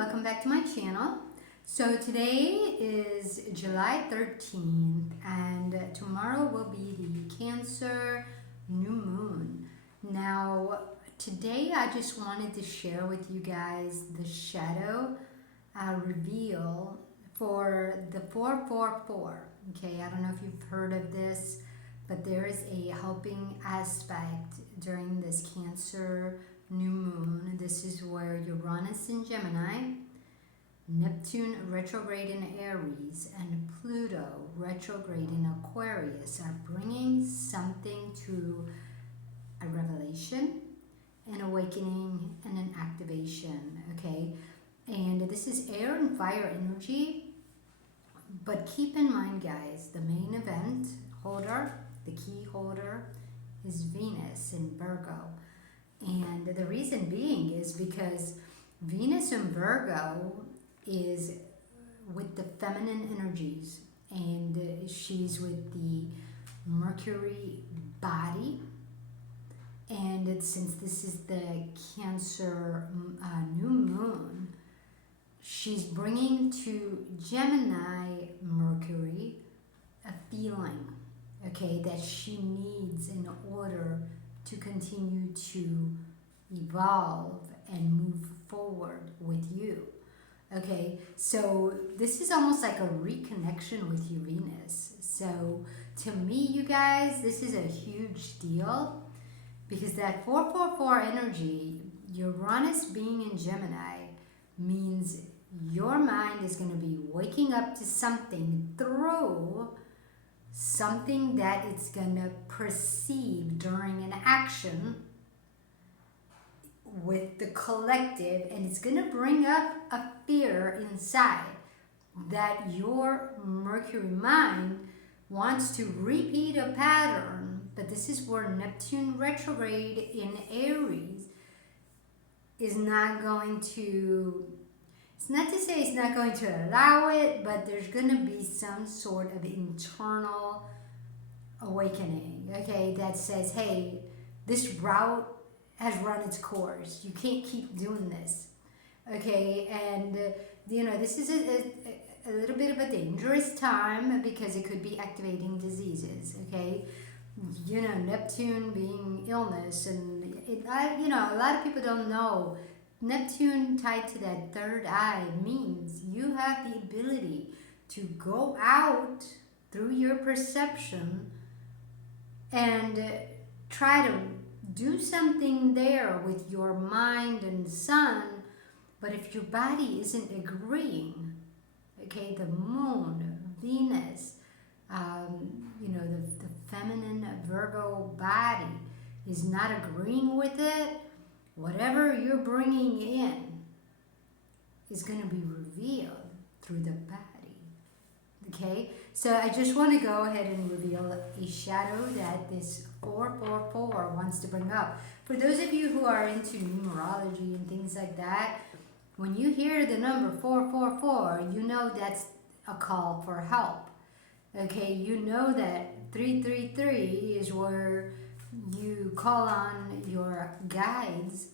welcome back to my channel. So today is July 13th and tomorrow will be the Cancer new moon. Now today I just wanted to share with you guys the shadow reveal for the 444. Okay, I don't know if you've heard of this, but there is a helping aspect during this Cancer new moon. This is where Uranus in Gemini, Neptune retrograde in Aries, and Pluto retrograde in Aquarius are bringing something to a revelation, an awakening, and an activation, okay? And this is air and fire energy, but keep in mind, guys, the main event holder, the key holder, is Venus in Virgo. And the reason being is because Venus in Virgo is with the feminine energies, and she's with the Mercury body. And since this is the Cancer new moon, she's bringing to Gemini Mercury a feeling, okay, that she needs in order to continue to evolve and move forward with you. Okay, so this is almost like a reconnection with Uranus. So to me, you guys, this is a huge deal because that 444 energy, Uranus being in Gemini, means your mind is going to be waking up to something through something that it's going to perceive during an action with the collective, and it's going to bring up a fear inside that your Mercury mind wants to repeat a pattern. But this is where Neptune retrograde in Aries is not going to, it's not to say it's not going to allow it, but there's going to be some sort of internal awakening, okay, that says, hey, this route has run its course. You can't keep doing this, okay? And, this is a little bit of a dangerous time because it could be activating diseases, okay? Neptune being illness, and, a lot of people don't know Neptune tied to that third eye means you have the ability to go out through your perception and try to do something there with your mind and sun. But if your body isn't agreeing, okay, the moon, Venus, the feminine Virgo body is not agreeing with it, whatever you're bringing in is going to be revealed through the body, okay? So I just want to go ahead and reveal a shadow that this 444 wants to bring up. For those of you who are into numerology and things like that, when you hear the number 444, you know that's a call for help, okay? You know that 333 is where you call on your guides,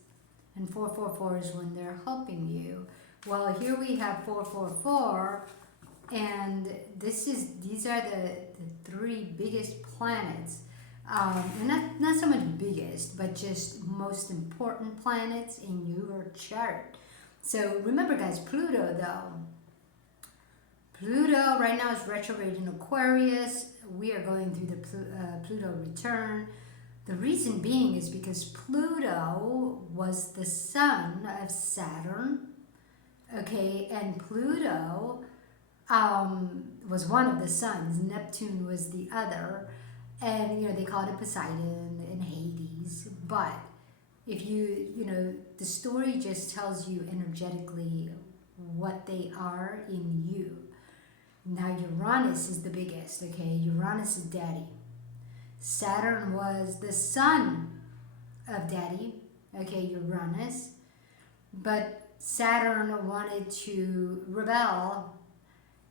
and 444 is when they're helping you. Well, here we have 444, and these are the three biggest planets, and not so much biggest, but just most important planets in your chart. So remember, guys, Pluto right now is retrograde in Aquarius. We are going through the Pluto return. The reason being is because Pluto was the son of Saturn, okay, and Pluto was one of the sons. Neptune was the other, and they called it Poseidon and Hades. But if the story just tells you energetically what they are in you. Now Uranus is the biggest, okay? Uranus is daddy. Saturn was the son of daddy, okay, Uranus. But Saturn wanted to rebel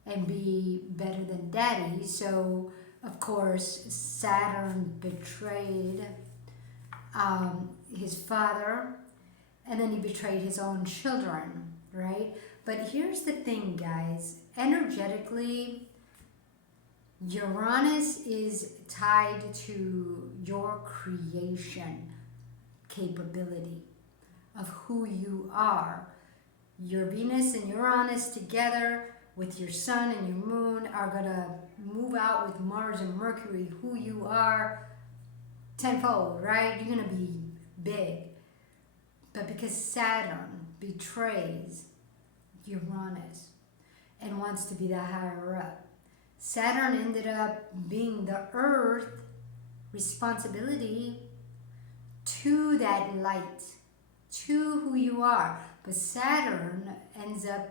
and be better than daddy. So, of course, Saturn betrayed his father, and then he betrayed his own children, right? But here's the thing, guys. Energetically, Uranus is tied to your creation capability of who you are. Your Venus and Uranus together with your Sun and your Moon are going to move out with Mars and Mercury, who you are tenfold, right? You're going to be big. But because Saturn betrays Uranus and wants to be the higher up, Saturn ended up being the Earth responsibility to that light, to who you are. But Saturn ends up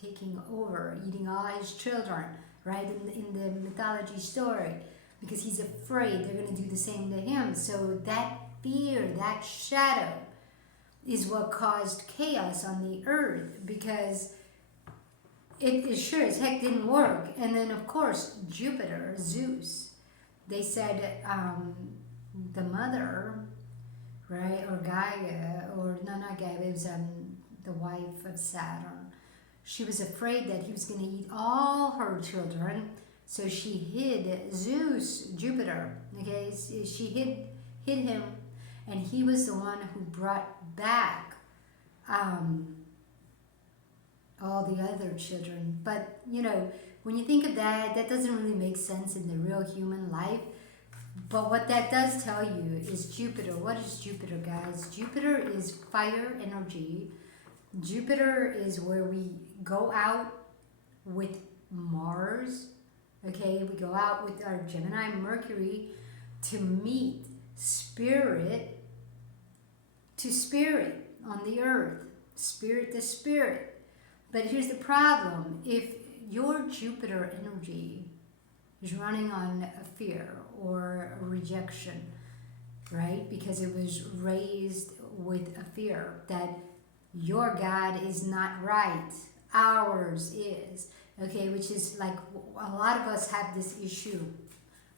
taking over, eating all his children, right, in the mythology story, because he's afraid they're going to do the same to him. So that fear, that shadow, is what caused chaos on the earth, because it sure as heck didn't work. And then, of course, Jupiter, Zeus, they said the mother, right, or Gaia, or no, not Gaia, it was the wife of Saturn. She was afraid that he was going to eat all her children, so she hid Zeus, Jupiter, okay? She hid him, and he was the one who brought back all the other children. But, you know, when you think of that, that doesn't really make sense in the real human life. But what that does tell you is Jupiter. What is Jupiter, guys? Jupiter is fire energy. Jupiter is where we go out with Mars, okay? We go out with our Gemini, Mercury, to meet spirit to spirit on the earth, spirit to spirit. But here's the problem. If your Jupiter energy is running on a fear or a rejection, right? Because it was raised with a fear that your God is not right, ours is, okay? Which is like, a lot of us have this issue.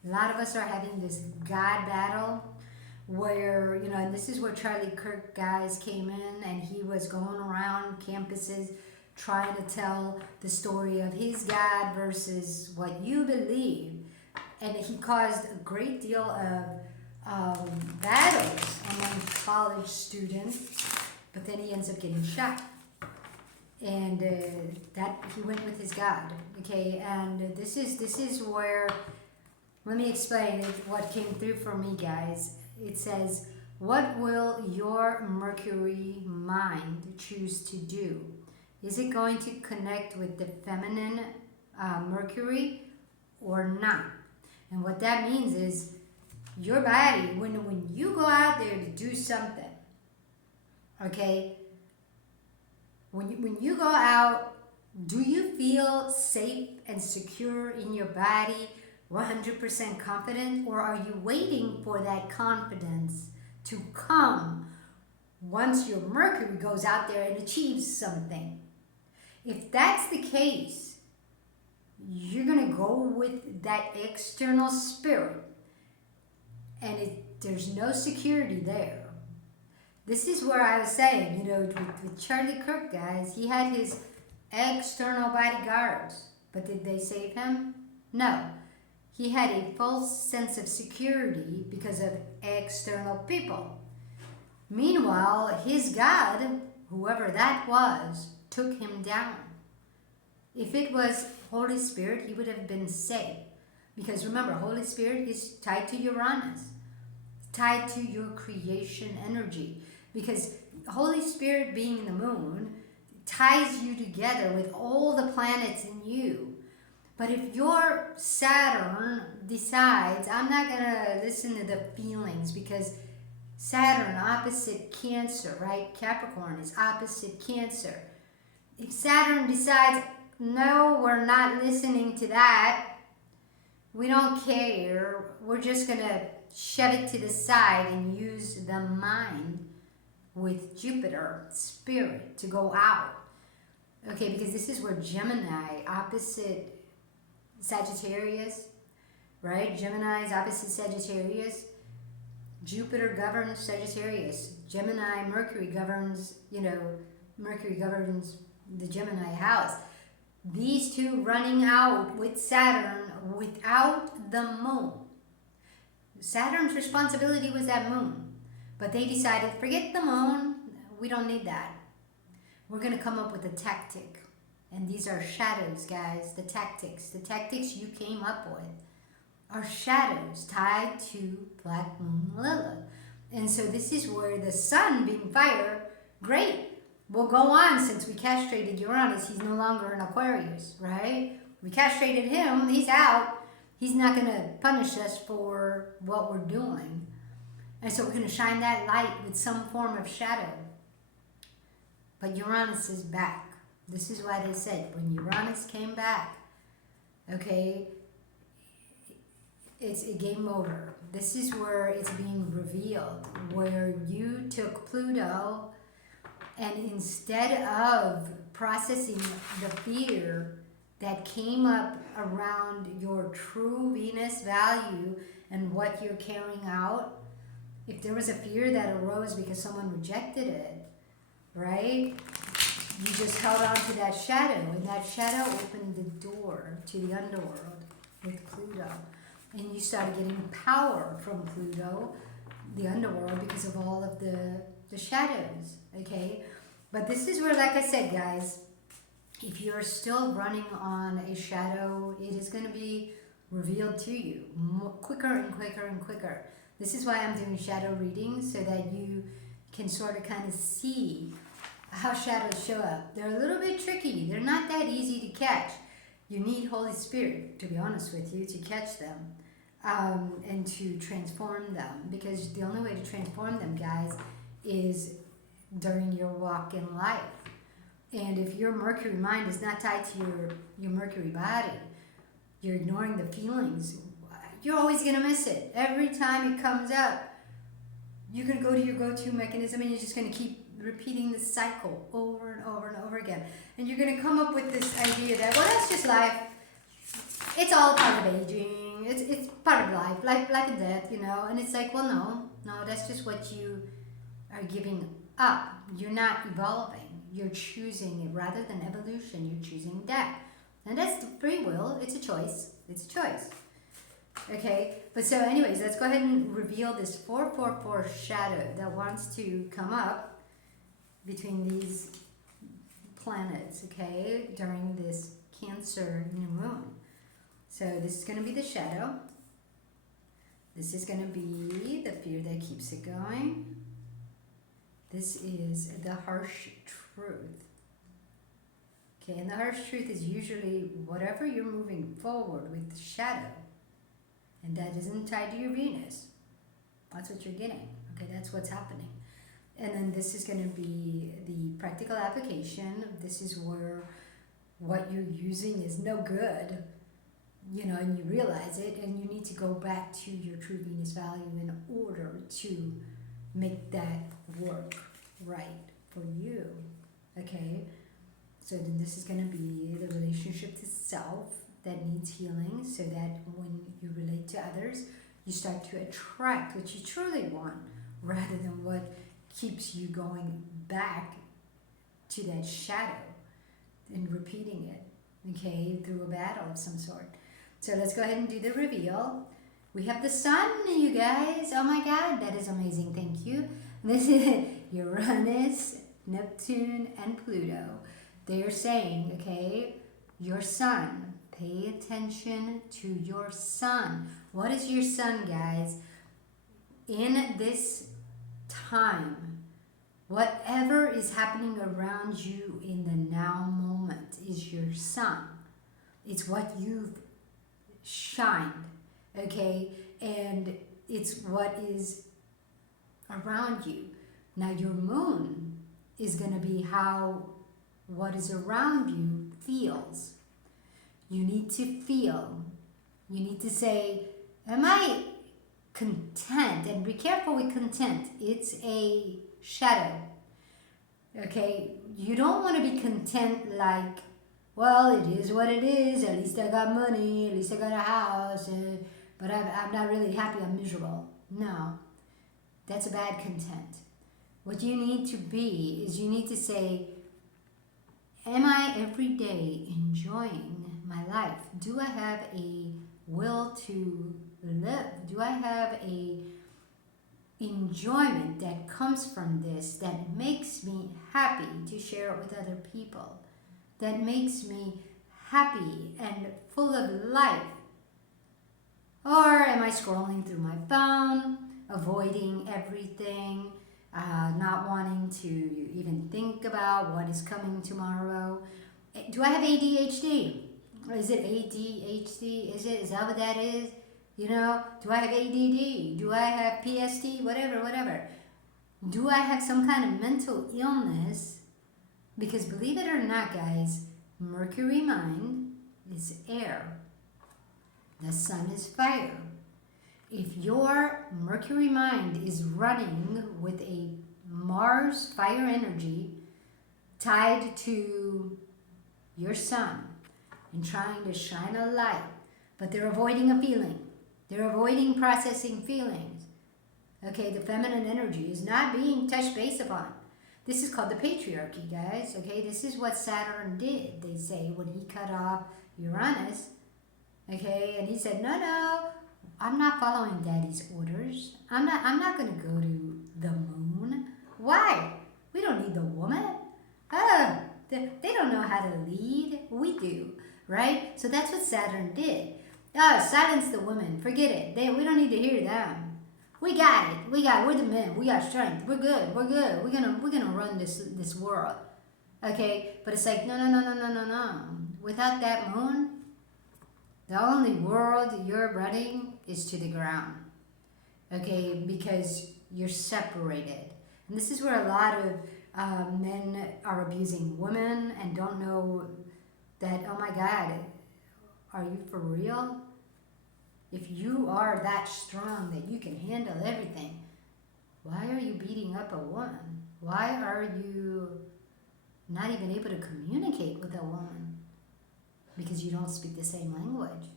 A lot of us are having this God battle where, you know, and this is where Charlie Kirk, guys, came in, and he was going around campuses trying to tell the story of his God versus what you believe. And he caused a great deal of battles among college students, but then he ends up getting shot. And that he went with his God, okay? And this is where, let me explain what came through for me, guys. It says, what will your Mercury mind choose to do? Is it going to connect with the feminine Mercury or not? And what that means is your body, when you go out there to do something, okay, when you go out, do you feel safe and secure in your body, 100% confident, or are you waiting for that confidence to come once your Mercury goes out there and achieves something? If that's the case, you're going to go with that external spirit, and there's no security there. This is where I was saying, you know, with Charlie Kirk, guys, he had his external bodyguards, but did they save him? No. He had a false sense of security because of external people. Meanwhile, his God, whoever that was, took him down. If it was Holy Spirit, he would have been safe. Because remember, Holy Spirit is tied to Uranus, tied to your creation energy. Because Holy Spirit being in the moon ties you together with all the planets in you. But if your Saturn decides, I'm not going to listen to the feelings, because Saturn opposite Cancer, right? Capricorn is opposite Cancer. If Saturn decides, no, we're not listening to that, we don't care, we're just going to shove it to the side and use the mind with Jupiter, spirit, to go out. Okay, because this is where Gemini, opposite Sagittarius, right? Gemini is opposite Sagittarius. Jupiter governs Sagittarius. Gemini, Mercury governs, you know, Mercury governs the Gemini house. These two running out with Saturn without the moon. Saturn's responsibility was that moon. But they decided, forget the moon, we don't need that. We're going to come up with a tactic. And these are shadows, guys, the tactics you came up with are shadows tied to Black Moon Lilith. And so this is where the sun being fire, great, will go on since we castrated Uranus. He's no longer an Aquarius, right? We castrated him, he's out. He's not going to punish us for what we're doing. And so we're going to shine that light with some form of shadow. But Uranus is back. This is why they said when Uranus came back, okay, it's a game over. This is where it's being revealed, where you took Pluto and instead of processing the fear that came up around your true Venus value and what you're carrying out, if there was a fear that arose because someone rejected it, right? You just held on to that shadow, and that shadow opened the door to the underworld with Pluto. And you started getting power from Pluto, the underworld, because of all of the shadows, okay? But this is where, like I said, guys, if you're still running on a shadow, it is going to be revealed to you quicker and quicker and quicker. This is why I'm doing shadow readings, so that you can sort of kind of see how shadows show up. They're a little bit tricky. They're not that easy to catch. You need Holy Spirit, to be honest with you, to catch them and to transform them. Because the only way to transform them, guys, is during your walk in life. And if your Mercury mind is not tied to your Mercury body, you're ignoring the feelings, you're always going to miss it. Every time it comes up, you're going to go to your go-to mechanism and you're just going to keep repeating this cycle over and over and over again. And you're going to come up with this idea that, well, that's just life. It's all part of aging. It's part of life and death, you know. And it's like, well, no, that's just what you are giving up. You're not evolving. You're choosing it rather than evolution. You're choosing death. And that's the free will. It's a choice. It's a choice. Okay, but so anyways, let's go ahead and reveal this 444 shadow that wants to come up between these planets, okay, during this Cancer new moon. So this is going to be the shadow. This is going to be the fear that keeps it going. This is the harsh truth. Okay, and the harsh truth is usually whatever you're moving forward with the shadow, and that isn't tied to your Venus. That's what you're getting. Okay, that's what's happening. And then this is going to be the practical application. This is where what you're using is no good, you know, and you realize it, and you need to go back to your true Venus value in order to make that work right for you. Okay? So then this is going to be the relationship to self that needs healing, so that when you relate to others, you start to attract what you truly want rather than what keeps you going back to that shadow and repeating it, okay, through a battle of some sort. So let's go ahead and do the reveal. We have the sun, you guys. Oh my God, that is amazing. Thank you. This is Uranus, Neptune, and Pluto. They're saying, okay, your sun. Pay attention to your sun. What is your sun, guys? In this time, whatever is happening around you in the now moment is your sun. It's what you've shined, okay? And it's what is around you. Now your moon is going to be how what is around you feels. You need to feel. You need to say, am I content? And be careful with content. It's a shadow. Okay? You don't want to be content like, well, it is what it is. At least I got money. At least I got a house. But I'm not really happy. I'm miserable. No. That's a bad content. What you need to be is you need to say, Am I every day enjoying my life? Do I have a will to live? Do I have a enjoyment that comes from this that makes me happy to share it with other people? That makes me happy and full of life? Or am I scrolling through my phone, avoiding everything, not wanting to even think about what is coming tomorrow? Do I have ADHD? Is it ADHD? Is that what that is? You know, do I have ADD? Do I have PST? Whatever. Do I have some kind of mental illness? Because believe it or not, guys, Mercury mind is air. The sun is fire. If your Mercury mind is running with a Mars fire energy tied to your sun and trying to shine a light, but they're avoiding a feeling, they're avoiding processing feelings. Okay, the feminine energy is not being touched base upon. This is called the patriarchy, guys. Okay, this is what Saturn did, they say, when he cut off Uranus. Okay, and he said, no, I'm not following daddy's orders. I'm not going to go to the moon. Why? We don't need the woman. They don't know how to lead. We do, right? So that's what Saturn did. Silence the women. Forget it. We don't need to hear them. We got it. We're the men. We got strength. We're good. We're gonna run this world. Okay, but it's like no. Without that moon, the only world you're running is to the ground. Okay, because you're separated. And this is where a lot of men are abusing women and don't know that, oh my God, are you for real? If you are that strong that you can handle everything, why are you beating up a woman? Why are you not even able to communicate with a woman? Because you don't speak the same language.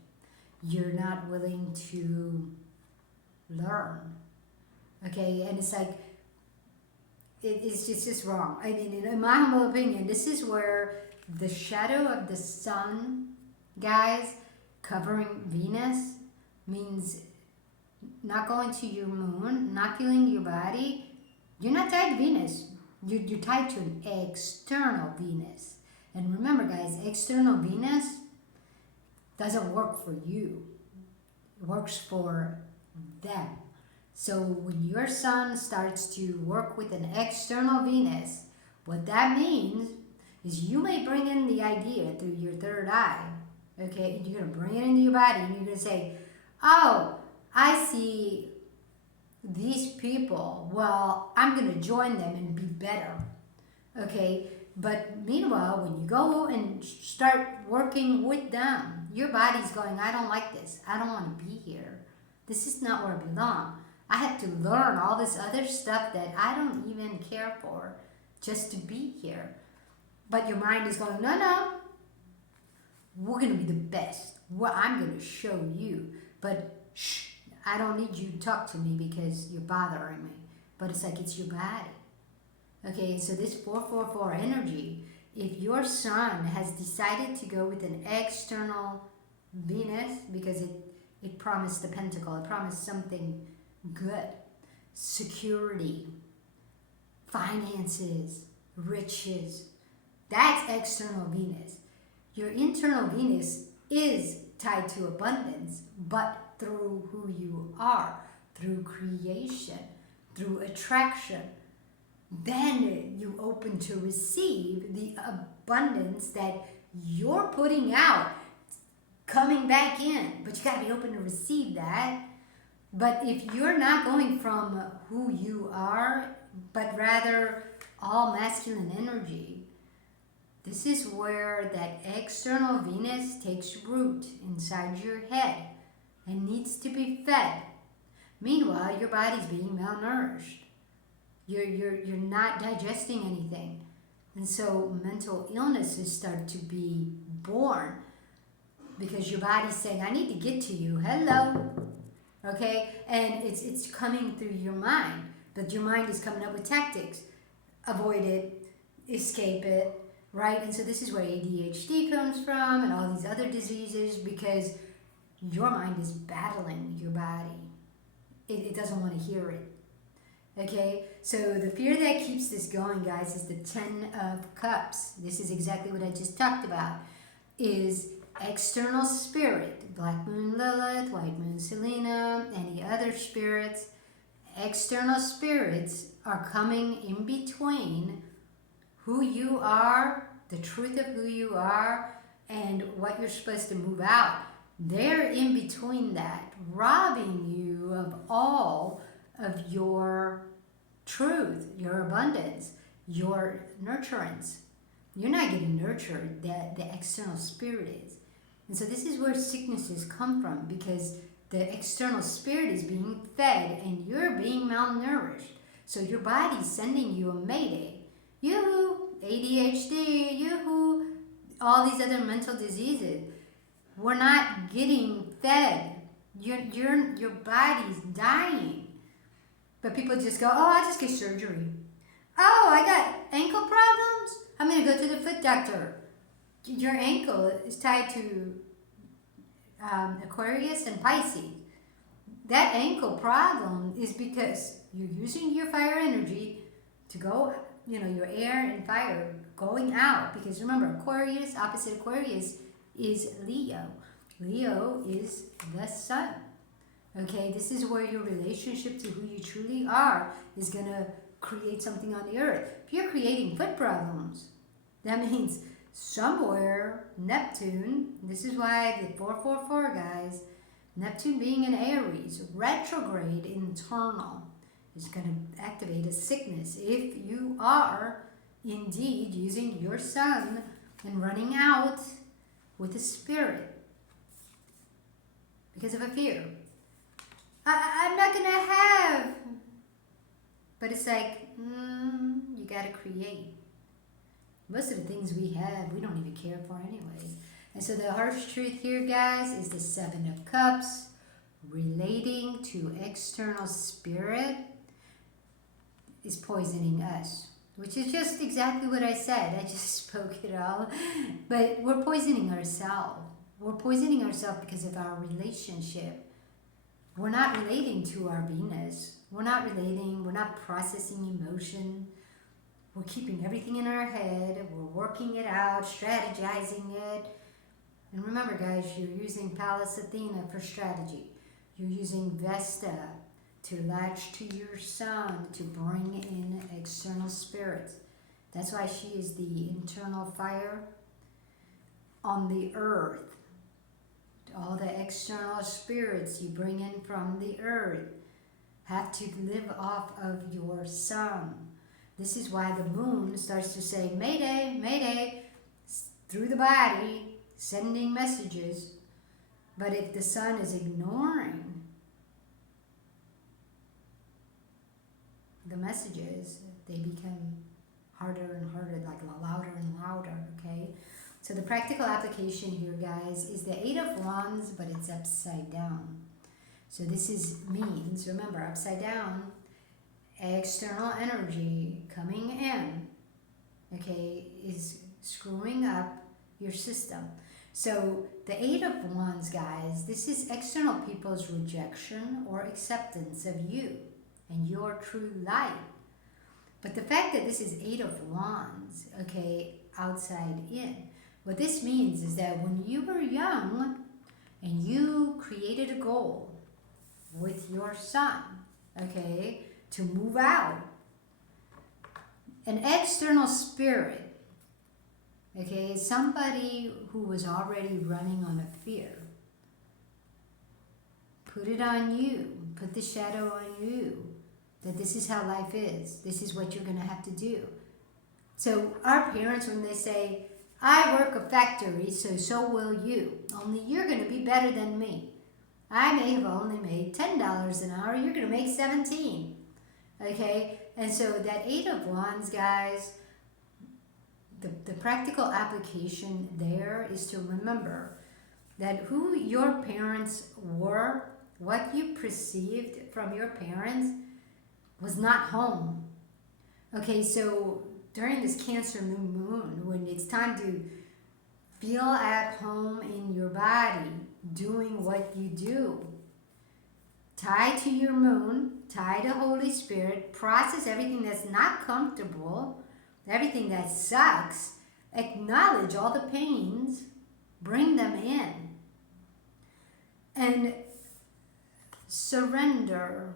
You're not willing to learn. Okay, and it's like, it's just wrong. I mean, in my humble opinion, this is where the shadow of the sun, guys, covering Venus, means not going to your moon, not feeling your body. You're not tied to Venus. You're tied to an external Venus. And remember, guys, external Venus doesn't work for you. It works for them. So when your sun starts to work with an external Venus, what that means is you may bring in the idea through your third eye. Okay, you're going to bring it into your body and you're going to say, oh, I see these people. Well, I'm going to join them and be better. Okay, but meanwhile, when you go and start working with them, your body's going, I don't like this. I don't want to be here. This is not where I belong. I have to learn all this other stuff that I don't even care for just to be here. But your mind is going, no, we're going to be the best. Well, I'm going to show you. But shh, I don't need you to talk to me because you're bothering me. But it's like, it's your body. Okay, so this 444 energy, if your sun has decided to go with an external Venus, because it promised the pentacle, it promised something good, security, finances, riches, that's external Venus. Your internal Venus is tied to abundance, but through who you are, through creation, through attraction. Then you open to receive the abundance that you're putting out, coming back in. But you got to be open to receive that. But if you're not going from who you are, but rather all masculine energy, this is where that external Venus takes root inside your head and needs to be fed. Meanwhile, your body's being malnourished. You're not digesting anything. And so mental illnesses start to be born because your body's saying, I need to get to you. Hello. Okay? And it's coming through your mind. But your mind is coming up with tactics. Avoid it. Escape it. right? And so this is where ADHD comes from and all these other diseases, because your mind is battling your body. It doesn't want to hear it. Okay, so the fear that keeps this going, guys, is the 10 of Cups. This is exactly what I just talked about, is external spirit, Black Moon Lilith, White Moon Selena, any other spirits. External spirits are coming in between who you are, the truth of who you are, and what you're supposed to move out. They're in between that, robbing you of all of your truth, your abundance, your nurturance. You're not getting nurtured, the external spirit is. And so this is where sicknesses come from, because the external spirit is being fed and you're being malnourished. So your body's sending you a mayday. Yoo-hoo, ADHD, yoo-hoo, all these other mental diseases. We're not getting fed. Your body's dying. But people just go, oh, I just get surgery. Oh, I got ankle problems? I'm going to go to the foot doctor. Your ankle is tied to Aquarius and Pisces. That ankle problem is because you're using your fire energy to go, your air and fire going out. Because remember, Aquarius, opposite Aquarius, is Leo. Leo is the sun. Okay, this is where your relationship to who you truly are is going to create something on the earth. If you're creating foot problems, that means somewhere Neptune, this is why the 444, guys, Neptune being in Aries, retrograde internal, is going to activate a sickness if you are indeed using your sun and running out with a spirit because of a fear. I'm not going to have. But it's like, you got to create. Most of the things we have, we don't even care for anyways. And so the harsh truth here, guys, is the 7 of Cups relating to external spirit is poisoning us. Which is just exactly what I said. I just spoke it all. But we're poisoning ourselves. We're poisoning ourselves because of our relationship. We're not relating to our Venus. We're not relating. We're not processing emotion. We're keeping everything in our head. We're working it out, strategizing it. And remember, guys, you're using Pallas Athena for strategy. You're using Vesta to latch to your sun, to bring in external spirits. That's why she is the internal fire on the earth. All the external spirits you bring in from the earth have to live off of your sun. This is why the moon starts to say, Mayday, Mayday, through the body, sending messages. But if the sun is ignoring the messages, they become harder and harder, like louder and louder, okay? So the practical application here, guys, is the 8 of Wands, but it's upside down. So this means, remember, upside down, external energy coming in, okay, is screwing up your system. So the 8 of Wands, guys, this is external people's rejection or acceptance of you and your true light. But the fact that this is 8 of Wands, okay, outside in, what this means is that when you were young and you created a goal with your son, okay, to move out, an external spirit, okay, somebody who was already running on a fear, put it on you, put the shadow on you, that this is how life is. This is what you're going to have to do. So our parents, when they say, I work a factory, so will you. Only you're going to be better than me. I may have only made $10 an hour. You're going to make 17. Okay? And so that 8 of Wands, guys, the practical application there is to remember that who your parents were, what you perceived from your parents was not home. Okay, so during this Cancer new moon, when it's time to feel at home in your body, doing what you do, tie to your moon, tie to Holy Spirit, process everything that's not comfortable, everything that sucks, acknowledge all the pains, bring them in, and surrender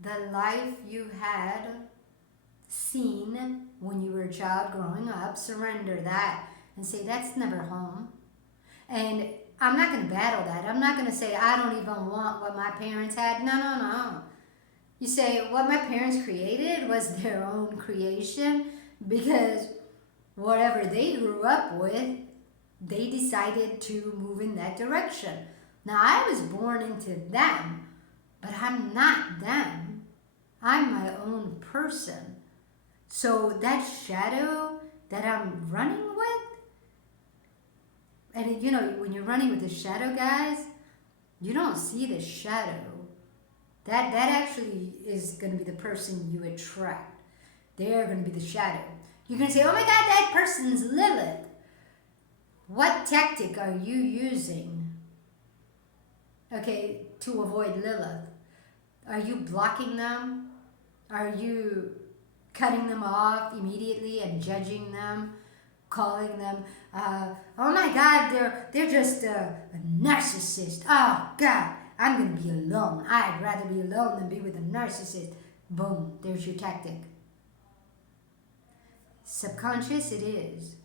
the life you had seen when you were a child growing up. Surrender that and say, that's never home. And I'm not going to battle that. I'm not going to say, I don't even want what my parents had. No, no, no. You say, what my parents created was their own creation, because whatever they grew up with, they decided to move in that direction. Now, I was born into them, but I'm not them. I'm my own person. So that shadow that I'm running with, and you know, when you're running with the shadow, guys, you don't see the shadow. That actually is going to be the person you attract. They're going to be the shadow. You're going to say, oh my God, that person's Lilith. What tactic are you using, okay, to avoid Lilith? Are you blocking them? Are you cutting them off immediately and judging them, calling them, oh my God, they're just a narcissist. Oh God, I'm going to be alone. I'd rather be alone than be with a narcissist. Boom, there's your tactic. Subconscious it is.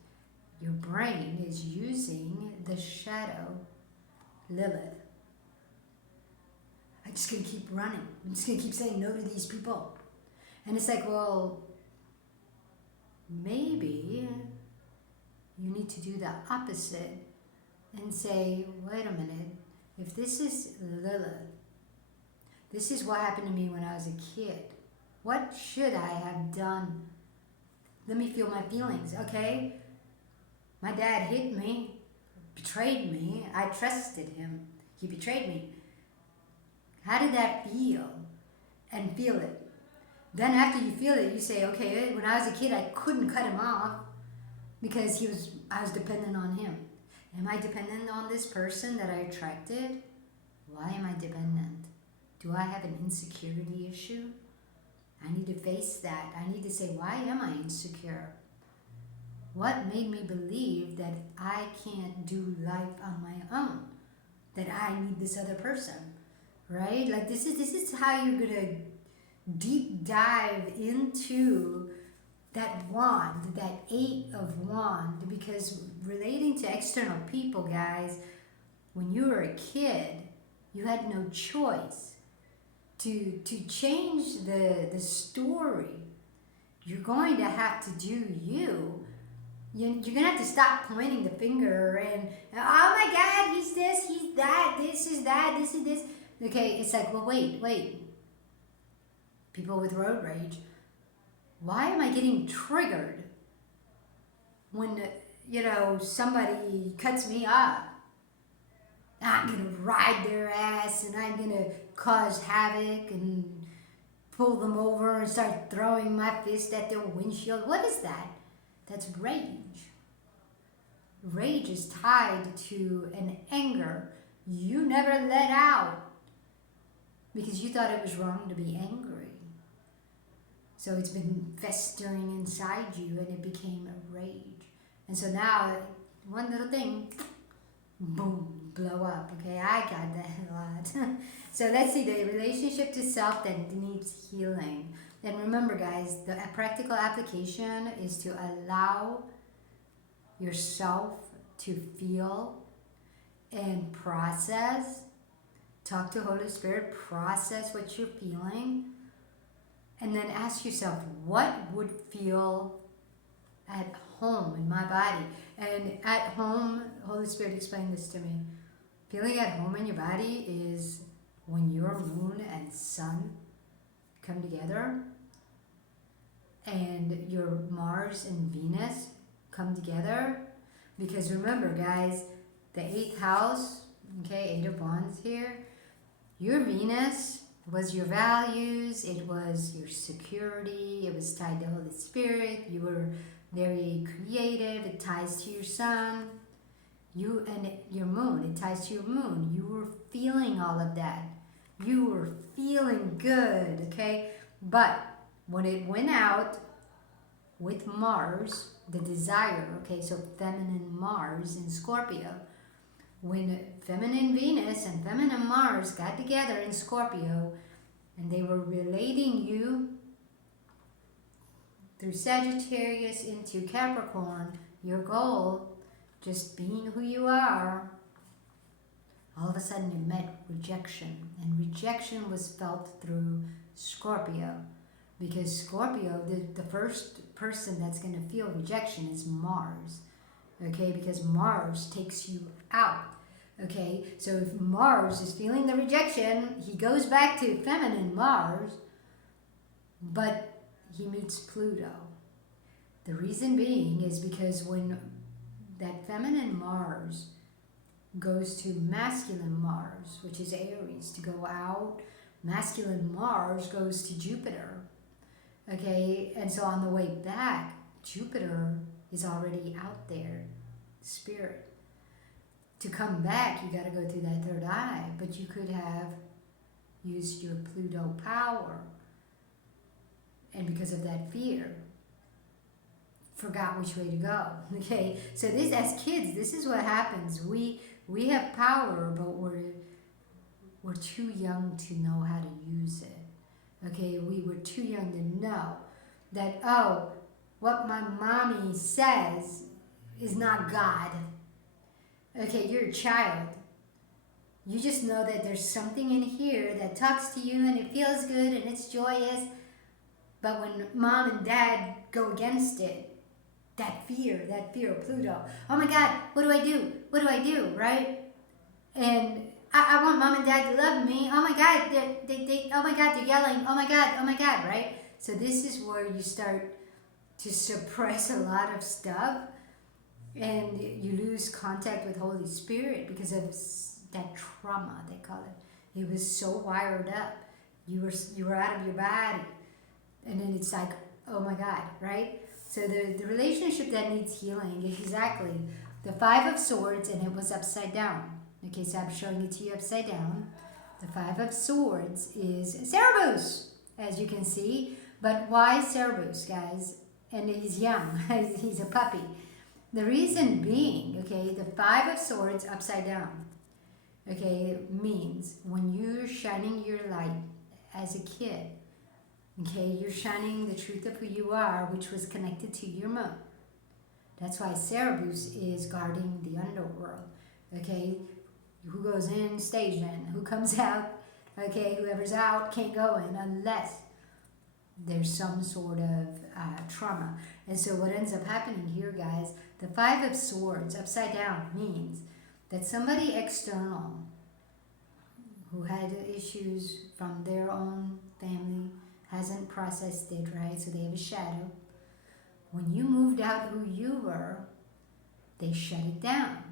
Your brain is using the shadow, Lilith. I'm just going to keep running. I'm just going to keep saying no to these people. And it's like, well, maybe you need to do the opposite and say, wait a minute, if this is Lilith, this is what happened to me when I was a kid. What should I have done? Let me feel my feelings, okay? My dad hit me, betrayed me. I trusted him. He betrayed me. How did that feel? And feel it. Then after you feel it, you say, okay, when I was a kid, I couldn't cut him off because I was dependent on him. Am I dependent on this person that I attracted? Why am I dependent? Do I have an insecurity issue? I need to face that. I need to say, why am I insecure? What made me believe that I can't do life on my own? That I need this other person, right? Like this is how you're gonna deep dive into that wand, that 8 of wand, because relating to external people, guys, when you were a kid, you had no choice to change the story. You're going to have to do you. You're going to have to stop pointing the finger and, oh my God, he's this, he's that, this is that, this is this. Okay, it's like, well, wait. People with road rage, why am I getting triggered when, somebody cuts me off? I'm going to ride their ass and I'm going to cause havoc and pull them over and start throwing my fist at their windshield. What is that? That's rage. Rage is tied to an anger you never let out because you thought it was wrong to be angry. So it's been festering inside you and it became a rage. And so now, one little thing, boom, blow up. Okay, I got that a lot. So let's see, the relationship to self that needs healing. And remember, guys, the practical application is to allow yourself to feel and process. Talk to Holy Spirit, process what you're feeling. And then ask yourself, what would feel at home in my body? And at home, Holy Spirit explained this to me. Feeling at home in your body is when your moon and sun come together and your Mars and Venus come together. Because remember, guys, the 8th house, okay, 8 of Wands here, your Venus was your values, it was your security, it was tied to Holy Spirit, you were very creative, it ties to your sun, your moon, it ties to your moon. You were feeling all of that. You were feeling good, okay? But when it went out with Mars, the desire, okay, so feminine Mars in Scorpio, when feminine Venus and feminine Mars got together in Scorpio and they were relating you through Sagittarius into Capricorn, your goal, just being who you are, all of a sudden it met rejection. And rejection was felt through Scorpio. Because Scorpio, the first person that's going to feel rejection is Mars. Okay, because Mars takes you out. Okay, so if Mars is feeling the rejection, he goes back to feminine Mars, but he meets Pluto. The reason being is because when that feminine Mars goes to masculine Mars, which is Aries, to go out, masculine Mars goes to Jupiter. Okay, and so on the way back, Jupiter is already out there, spirit. To come back, you got to go through that third eye, but you could have used your Pluto power, and because of that fear, forgot which way to go. Okay, so this, as kids, this is what happens. We have power, but we're too young to know how to use it. Okay, we were too young to know that, oh, what my mommy says is not God. Okay, you're a child. You just know that there's something in here that talks to you and it feels good and it's joyous. But when mom and dad go against it, that fear of Pluto. Oh my God, what do I do? What do I do, right? And I want mom and dad to love me. Oh my God, oh my God, they're yelling. Oh my God, right? So this is where you start to suppress a lot of stuff, and you lose contact with Holy Spirit because of that trauma, they call it. It was so wired up. You were out of your body, and then it's like, oh my God, right? So the relationship that needs healing, exactly. The Five of Swords, and it was upside down. Okay, so I'm showing it to you upside down. The Five of Swords is Cerberus, as you can see. But why Cerberus, guys? And he's young. He's a puppy. The reason being, okay, the Five of Swords upside down, okay, means when you're shining your light as a kid, okay, you're shining the truth of who you are, which was connected to your moon. That's why Cerberus is guarding the underworld, okay? Who goes in, stays in. Who comes out, okay, whoever's out can't go in unless there's some sort of trauma. And so what ends up happening here, guys, the Five of Swords upside down means that somebody external who had issues from their own family hasn't processed it, right? So they have a shadow. When you moved out who you were, they shut it down.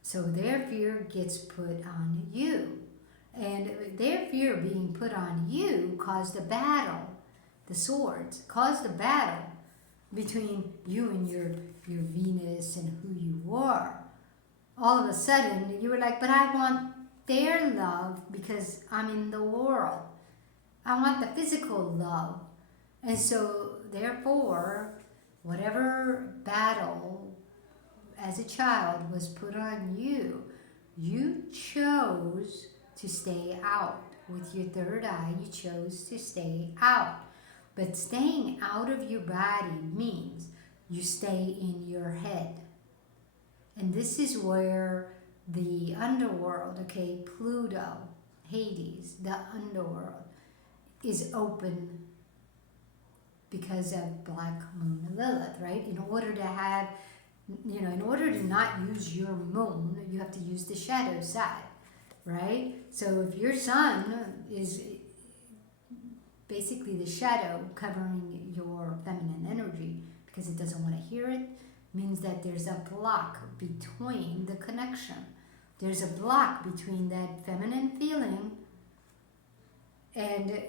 So their fear gets put on you. And their fear being put on you caused a battle. The swords caused a battle between you and your Venus and who you were. All of a sudden, you were like, but I want their love because I'm in the world. I want the physical love. And so, therefore, whatever battle as a child was put on you, you chose to stay out. With your third eye, you chose to stay out. But staying out of your body means you stay in your head. And this is where the underworld, okay, Pluto, Hades, the underworld, is open because of Black Moon Lilith, right? In order to have, in order to not use your moon, you have to use the shadow side, right? So if your sun is basically the shadow covering your feminine energy because it doesn't want to hear it, means that there's a block between the connection. There's a block between that feminine feeling and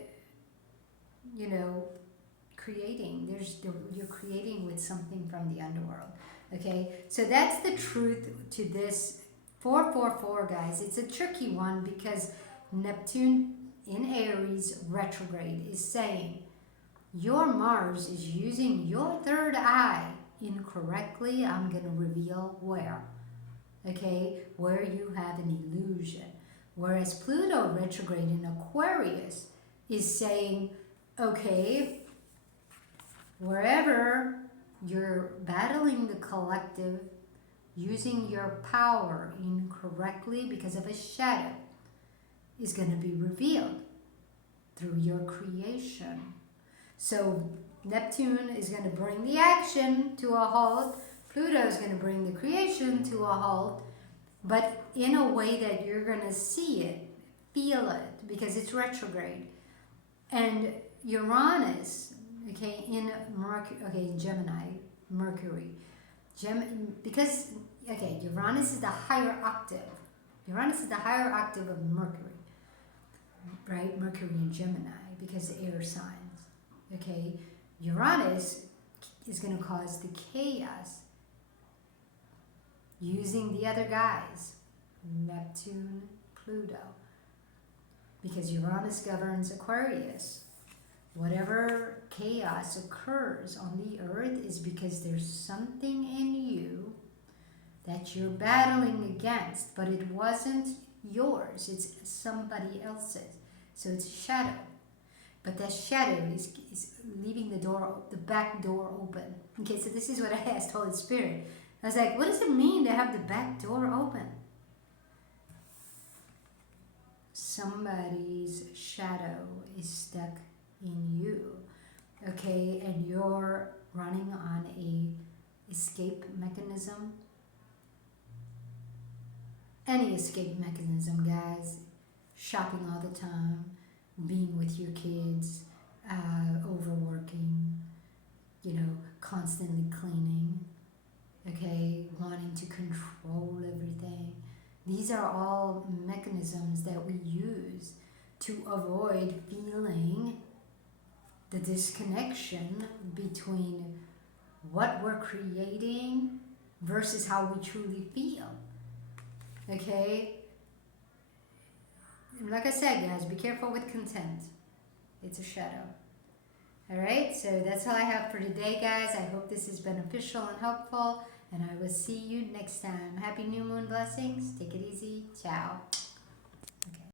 you know, creating. You're creating with something from the underworld. Okay, so that's the truth to this 444, guys. It's a tricky one because Neptune in Aries retrograde is saying your Mars is using your third eye incorrectly. I'm going to reveal where. Okay, where you have an illusion. Whereas Pluto retrograde in Aquarius is saying, okay, wherever you're battling the collective, using your power incorrectly because of a shadow, is going to be revealed through your creation. So Neptune is going to bring the action to a halt. Pluto is going to bring the creation to a halt, but in a way that you're going to see it, feel it, because it's retrograde. And Uranus, okay, in Gemini, Mercury, because, okay, Uranus is the higher octave. Uranus is the higher octave of Mercury, right? Mercury in Gemini, because the air signs, okay? Uranus is going to cause the chaos using the other guys, Neptune, Pluto, because Uranus governs Aquarius. Whatever chaos occurs on the earth is because there's something in you that you're battling against, but it wasn't yours, it's somebody else's. So it's a shadow. But that shadow is leaving the back door open. Okay, so this is what I asked Holy Spirit. I was like, what does it mean to have the back door open? Somebody's shadow is stuck in you, okay, and you're running on a escape mechanism. Any escape mechanism, guys. Shopping all the time, being with your kids, overworking, you know, constantly cleaning, okay, wanting to control everything. These are all mechanisms that we use to avoid feeling the disconnection between what we're creating versus how we truly feel. Okay? Like I said, guys, be careful with content. It's a shadow. Alright, so that's all I have for today, guys. I hope this is beneficial and helpful, and I will see you next time. Happy new moon blessings. Take it easy. Ciao.